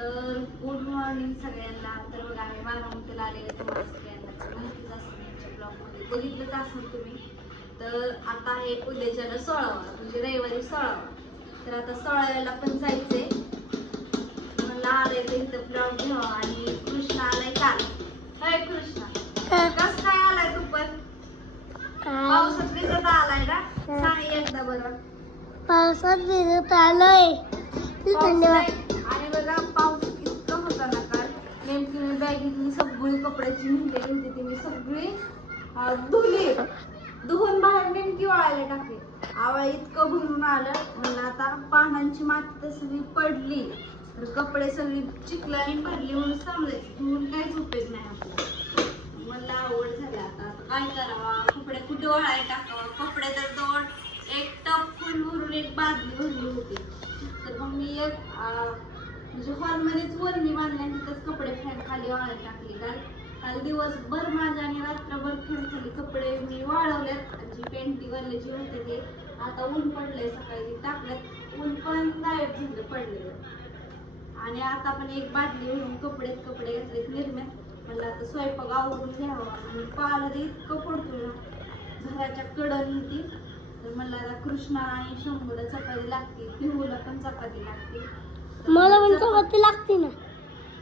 तर good morning सगळ्यांना. तर बघा आम्ही बारामतीला आलेले, तुम्हाला सगळ्यांना माहितीच असेल, यांच्या ब्लॉगमध्ये बघितलंच असेल तुम्ही. तर आता आहे उद्याच्याला 16वा, म्हणजे रविवारी 16वा. तर आता 16व्याला पण जायचंय. म्हणलं आलंय तर इथं ब्लॉग घ्यावा. आणि कृष्णा आलाय काल. हाय कृष्णा, कस काय आलाय तू पण? पावसात भिजत आलाय ना? सांग एकदा बरं. पावसात भिजत आलोय. आणि बघा पाऊस इतकं होता ना काल, नेमकी मी बॅगेतली सगळी कपड्याची निघलेली होती ती मी सगळी धुली. धुवून बाहेर नेमकी वाळायला टाकली. आवळ इतकं भरून आलं. म्हणलं आता पानांची माती तर सगळी पडली, तर कपडे सगळी चिखलाने भरली म्हणून समजायचं धुवून काहीच उपयोग नाही आपला. मला आवड झाली. आता काय करावा, कपडे कुठे वाळायला टाकावा. कपडे तर जवळ एक टप फुल भरून एक बादली भरली होती. तर मग मी एक म्हणजे हॉलमध्येच वरणी बांधल्या, तिथंच कपडे फॅन खाली वाळायला टाकले. काल दिवसभर माझ्या आणि रात्रभर फॅन खाली कपडे मी वाळवल्यात. आणि जी पेंटीवाले जे होते ते आता ऊन पडलंय, सकाळी टाकल्यात, ऊन पण गायब झालं पडलेलं. आणि आता पण एक बादली भरून कपडे घातलेत निर्म्यात. मला आता स्वयंपाक आवरून घ्यावा. आणि पाला इतकं पडतो ना घराच्या कडनी ती. तर मला आता कृष्णा आणि शंभूला चपाती लागते, पिहूला पण चपाती लागते. मला पण चपाती लागते ना.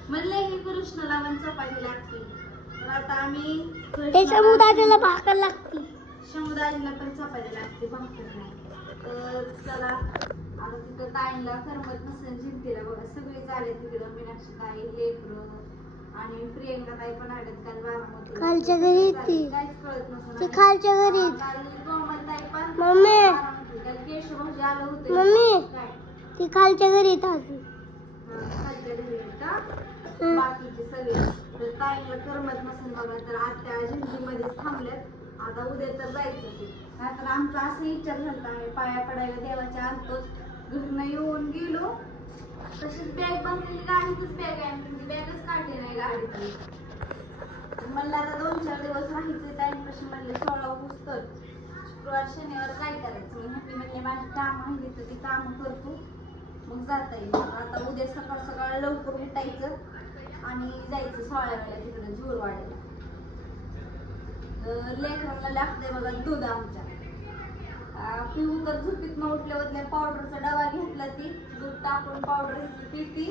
म्हणलं ही कृष्णाला पण चपाती लागते. तर आता आम्ही शंभूदाजीला भाकर लागते. शंभूदाजीला पण चपाती लागते, भाकर नाही. तर चला आता तिथं ताईंला करमत नसेल जिंतीला. बघा सगळे झाले तिकडं, मीनाक्षी ताई, लेकरं आणि प्रियंका ताई पण आलेत काल बारामतीला. खालच्या घरी ती काहीच कळत नसेल. ती खालच्या घरी. कोमल ताई पण मम्मी, काल केशव भाऊजी आलं होतं. मम्मी काय ती खालच्या घरी येतात. खालच्या घरी येतात बाकीचे सगळे. तर ताईंला करमत नसेल बघा, तर आत्या जिंतीमध्ये थांबल्यात. आता उद्या तर जायचं ते. नाहीतर आमचा असं विचार झाला, आम्ही पाया पडायला देवाच्या आणतोच. घरनं येऊन गेलो तशीच बॅग बंदली, गाडीतच बॅग आहे, म्हणजे बॅगच काढली नाही गाडीतली. म्हणलं आता 2-4 दिवस राहायचे टाइमपाशी. म्हणले 16 पुस्तक शुक्रवार शनिवार काय करायचं. मी म्हणले माझी कामं आहे तर ती कामं करतो, मग जाता येईल. आता उद्या सकाळ सकाळ लवकर उठायचं आणि जायचं 16व्याला तिकडे झुरवाडीला. लेकरांना लागतंय बघा दूध आमच्या. पिऊ तर झोपीत उठल्यावर पावडरचा डबा घेतला, ती दूध टाकून पावडर पिती.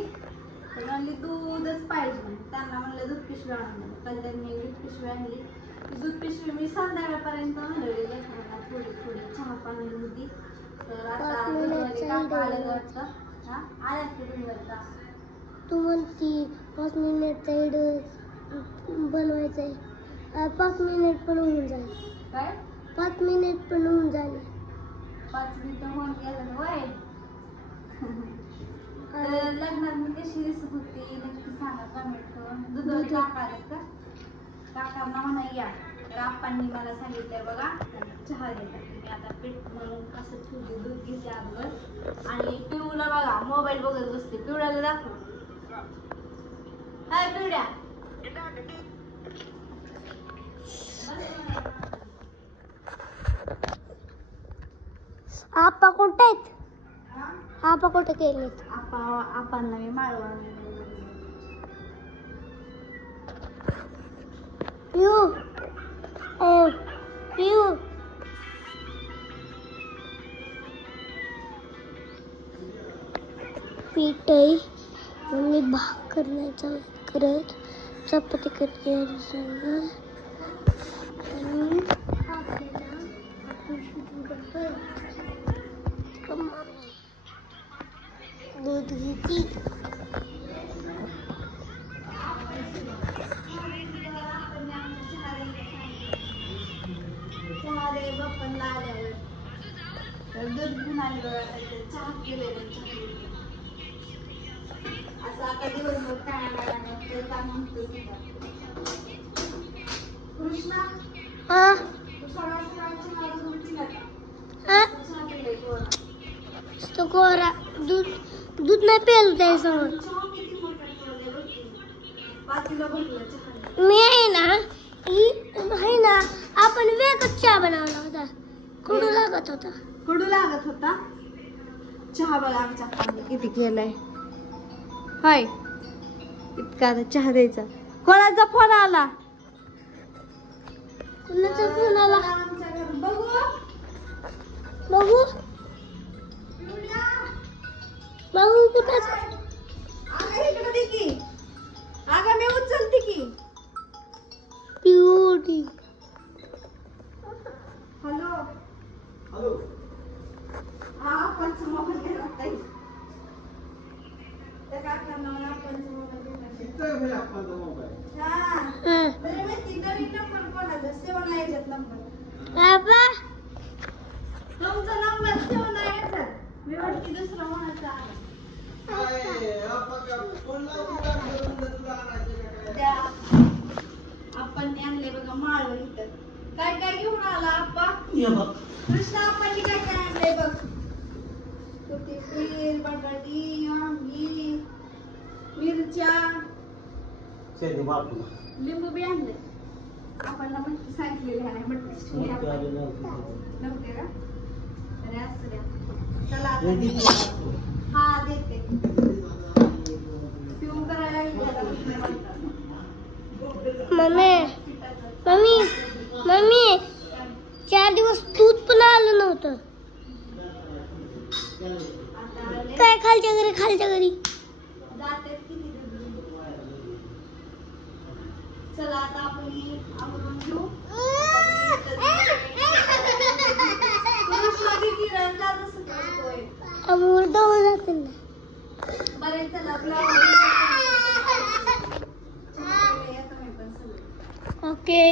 तर म्हणली दूधच पाहिजे. त्यांना म्हणलं दूध पिशवी आणून. काल त्यांनी दूध पिशवी आणली. दूध पिशवी मी संध्याकाळपर्यंत घालवली लेकरांना थोडी चहा पाणी होती. तर आता दूधवाली काका आलेलं वाटतं. आल्या की दूधवाली काका. तू म्हणती 5 मिनिटचा व्हिडिओ बनवायचा आहे. 5 मिनिट पण होऊन जाईल. काय 5 मिनिट पण होऊन झाले. 5 मिनिटं होऊन गेलं वय. तर लग्नात मी कशी दिसत होती नक्की सांगा कमेंट करून. दूधवाली काका आलेत का? काकांना म्हणा या. तर आप्पांनी मला सांगितलंय बघा चहा देतात. मी आता पीठ म्हणून कसं ठेवली, दूध घेते अगोदर. आणि पिऊला बघा मोबाईल बघत बसते. पिवळ्याला दाखव. हाय पिवड्या. आप्पा कुठे आहेत? आप्पा कुठे गेलेत? आप्पांना मी माळवा. पिऊ पिऊ पीठ आहे. मम्मी भाकर नाही करत, चपाती करते. दूध घेती. चहा दे बाप्पांना आल्यावर. तर दूध घेऊन आले बघा. चहा केलेलं असं आता दिवसभर काय लागणार काम म्हणतो. कृष्णा तू सगळा चहा दूध पिला का? चहा पिलाय गोरा. तो गोरा दूध नाही प्यायला त्यासमोर. चहा किती मोठा ठेवलाय बघ तुम्ही. पातीला भरला चहा. मी आहे ना आपण वेगळाच चहा बनवला होता. कडू लागत होता. चहा बघा आमच्या पाणी किती केलाय. हाय इतका आता चहा द्यायचा. कोणाचा फोन आला? कुणाचा फोन आला? आमच्या घरी. बघू बघू बघू कुठं? अगं इकडे दे की. अगं मी उचलते की. पिवटी. हॅलो. हा पंच मोबाईल घ्यायला ताई. त्या काकांना मला पंच मोबाईल घ्यायला. हा. बरं माहिती नवीन नंबर कोणाचा सेव्ह नाही याच्यात नंबर. आबा तुमचा नंबर सेव्ह नाही याच्यात. मी वाटते दुसरा कोणाचा आहे. त्या आपण आणले बघा माळव इथं. काय काय घेऊन आला आप्पा? कृष्णा आप्पांनी काय काय आणलंय बघ. कोथिंबीर, बटाटी, वांगी, मिरच्या, लिंबू बी आणले. आपण मटकी सांगितलेली आहे मटकी नव्हते का? अरे असू द्या. चला आता. हा देते. पिऊन करायला मम्मी मम्मी मम्मी 4 दिवस दूध पण आलं नव्हतं. काय खालच्या घरी जाते किती. चला आता आपण आवरून घेऊ. अमूल दोन जाते ना. बरे चला ओके.